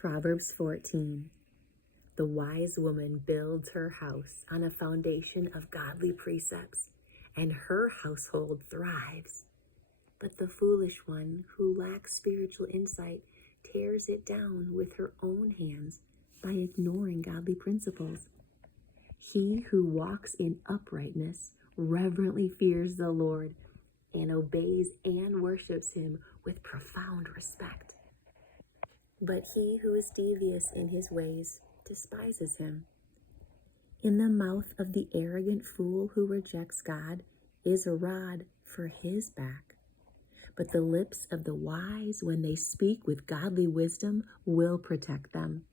Proverbs 14. The wise woman builds her house on a foundation of godly precepts, and her household thrives. But the foolish one who lacks spiritual insight tears it down with her own hands by ignoring godly principles. He who walks in uprightness reverently fears the Lord and obeys and worships him with profound respect. But he who is devious in his ways despises him. In the mouth of the arrogant fool who rejects God is a rod for his back. But the lips of the wise, when they speak with godly wisdom, will protect them.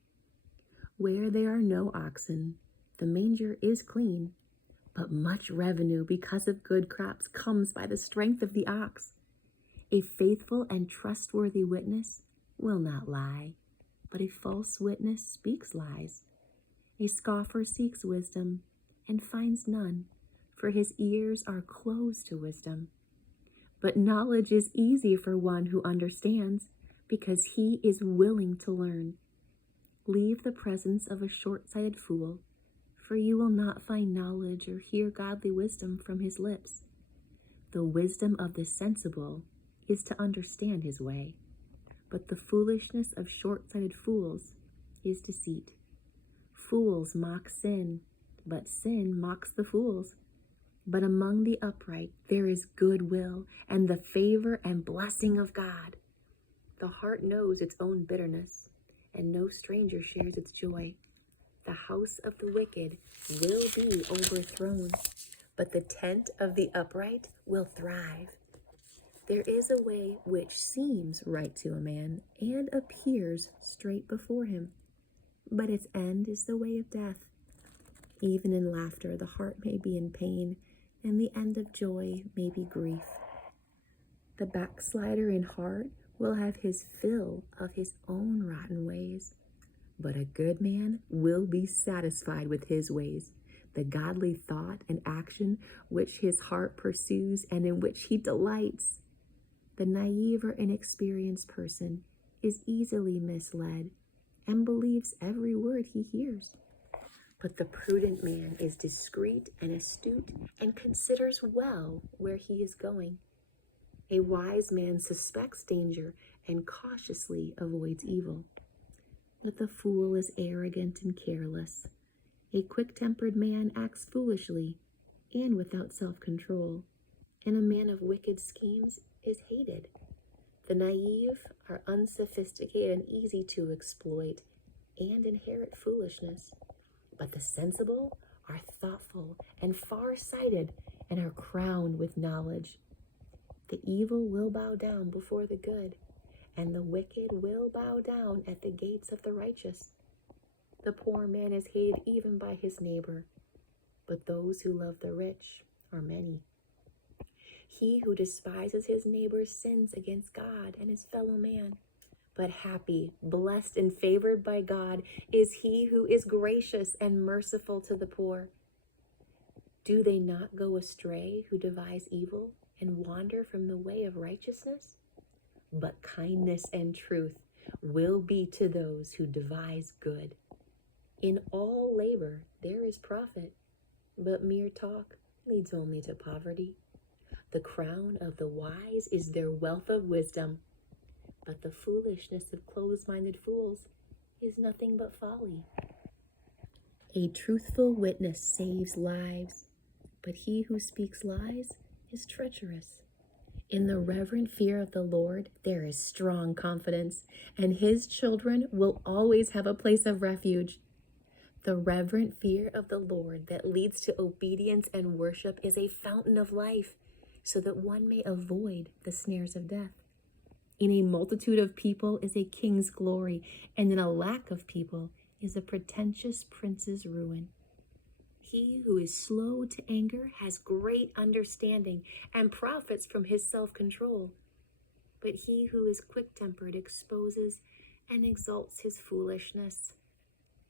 Where there are no oxen, the manger is clean, but much revenue because of good crops comes by the strength of the ox. A faithful and trustworthy witness will not lie, but a false witness speaks lies. A scoffer seeks wisdom and finds none, for his ears are closed to wisdom. But knowledge is easy for one who understands, because he is willing to learn. Leave the presence of a short-sighted fool, for you will not find knowledge or hear godly wisdom from his lips. The wisdom of the sensible is to understand his way, but the foolishness of short-sighted fools is deceit. Fools mock sin, but sin mocks the fools. But among the upright there is goodwill and the favor and blessing of God. The heart knows its own bitterness, and no stranger shares its joy. The house of the wicked will be overthrown, but the tent of the upright will thrive. There is a way which seems right to a man and appears straight before him, but its end is the way of death. Even in laughter the heart may be in pain, and the end of joy may be grief. The backslider in heart will have his fill of his own rotten ways, but a good man will be satisfied with his ways, the godly thought and action which his heart pursues and in which he delights. The naive or inexperienced person is easily misled and believes every word he hears. But the prudent man is discreet and astute and considers well where he is going. A wise man suspects danger and cautiously avoids evil. But the fool is arrogant and careless. A quick-tempered man acts foolishly and without self-control, and a man of wicked schemes is hated. The naive are unsophisticated and easy to exploit and inherit foolishness. But the sensible are thoughtful and far-sighted and are crowned with knowledge. The evil will bow down before the good, and the wicked will bow down at the gates of the righteous. The poor man is hated even by his neighbor, but those who love the rich are many. He who despises his neighbor sins against God and his fellow man. But happy, blessed, and favored by God is he who is gracious and merciful to the poor. Do they not go astray who devise evil and wander from the way of righteousness? But kindness and truth will be to those who devise good. In all labor there is profit, but mere talk leads only to poverty. The crown of the wise is their wealth of wisdom, but the foolishness of close-minded fools is nothing but folly. A truthful witness saves lives, but he who speaks lies is treacherous. In the reverent fear of the Lord there is strong confidence, and his children will always have a place of refuge. The reverent fear of the Lord that leads to obedience and worship is a fountain of life, so that one may avoid the snares of death. In a multitude of people is a king's glory, and in a lack of people is a pretentious prince's ruin. He who is slow to anger has great understanding and profits from his self-control. But he who is quick-tempered exposes and exalts his foolishness.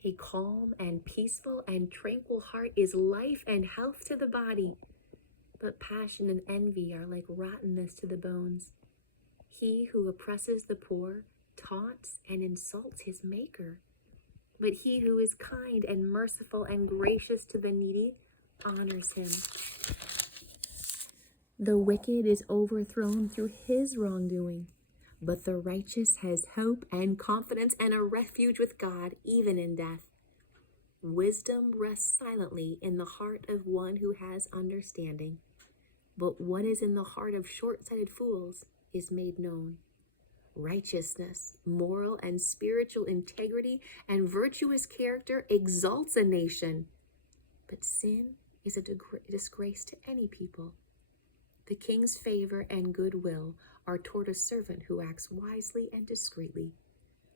A calm and peaceful and tranquil heart is life and health to the body, but passion and envy are like rottenness to the bones. He who oppresses the poor taunts and insults his maker. But he who is kind and merciful and gracious to the needy honors him. The wicked is overthrown through his wrongdoing, but the righteous has hope and confidence and a refuge with God even in death. Wisdom rests silently in the heart of one who has understanding, but what is in the heart of short-sighted fools is made known. Righteousness, moral and spiritual integrity, and virtuous character exalts a nation, but sin is a disgrace to any people. The king's favor and goodwill are toward a servant who acts wisely and discreetly,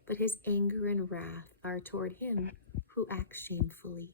but his anger and wrath are toward him who acts shamefully.